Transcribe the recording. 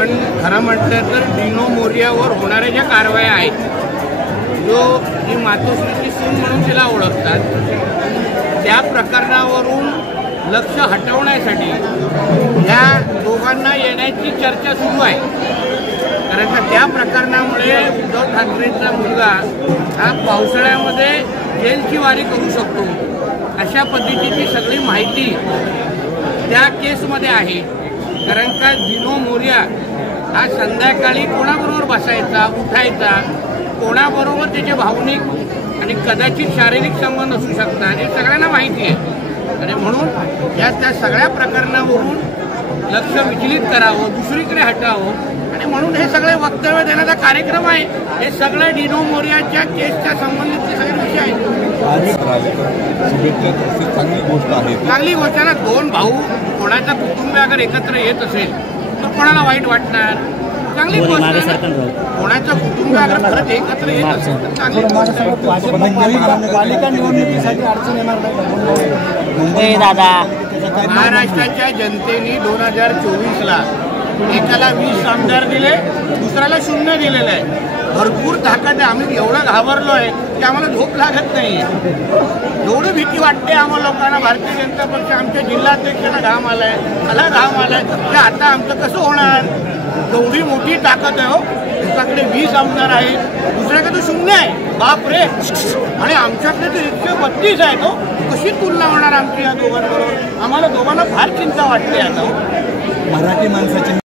पण खरं म्हटलं तर डिनो मोरियावर होणाऱ्या ज्या कारवाया आहेत, जो ही मातोश्रीची सून म्हणून तिला ओळखतात, त्या प्रकरणावरून लक्ष हटवण्यासाठी या दोघांना येण्याची चर्चा सुरू आहे। कारण का त्या प्रकरणामुळे उद्धव ठाकरेंचा मुलगा हा पावसाळ्यामध्ये जेलची वारी करू शकतो, अशा पद्धतीची सगळी माहिती त्या केसमध्ये आहे। कारण का डिनो मोरिया हा संध्याकाळी कोणाबरोबर बसायचा, उठायचा, कोणाबरोबर त्याचे भावनिक आणि कदाचित शारीरिक संबंध असू शकतात, हे सगळ्यांना माहिती आहे। आणि म्हणून या त्या सगळ्या प्रकरणावरून लक्ष विचलित करावं, दुसरीकडे हटावं, आणि म्हणून हे सगळे वक्तव्य देण्याचा कार्यक्रम आहे। हे सगळे डिनो मोरियाच्या केसच्या संबंधित सगळे विषय आहेत। चांगली गोष्ट आहे ना। दोन भाऊ कोणाचा कुटुंब अगर एकत्र येत असेल तर कोणाला वाईट वाटणार? चांगली गोष्ट आहे। कोणाचं कुटुंब अगर परत एकत्र येत असेल तर चांगली गोष्ट आहे। पालिका निवडणुकीसाठी अडचण येणार मुंबई दादा, महाराष्ट्राच्या जनतेने 2024ला एकाला 20 आमदार दिले, दुसऱ्याला 0 दिलेलं आहे। भरपूर ताकद आहे। आम्ही एवढं घाबरलो आहे की आम्हाला झोप लागत नाही आहे। एवढी भीती वाटते आम्हाला लोकांना। भारतीय जनता पक्ष आमच्या जिल्हाध्यक्षाला घाम आलाय, मला घाम आलाय की आता आमचं कसं होणार? एवढी मोठी ताकद आहे हो। एकाकडे 20 आमदार आहेत, दुसऱ्याकडे 0 आहे। बाप रे! आणि आमच्याकडे तर 132 आहेत हो। कशी तुलना होणार आमची या दोघांबरोबर? आम्हाला दोघांना फार चिंता वाटते आता हो। मराठी माणसाची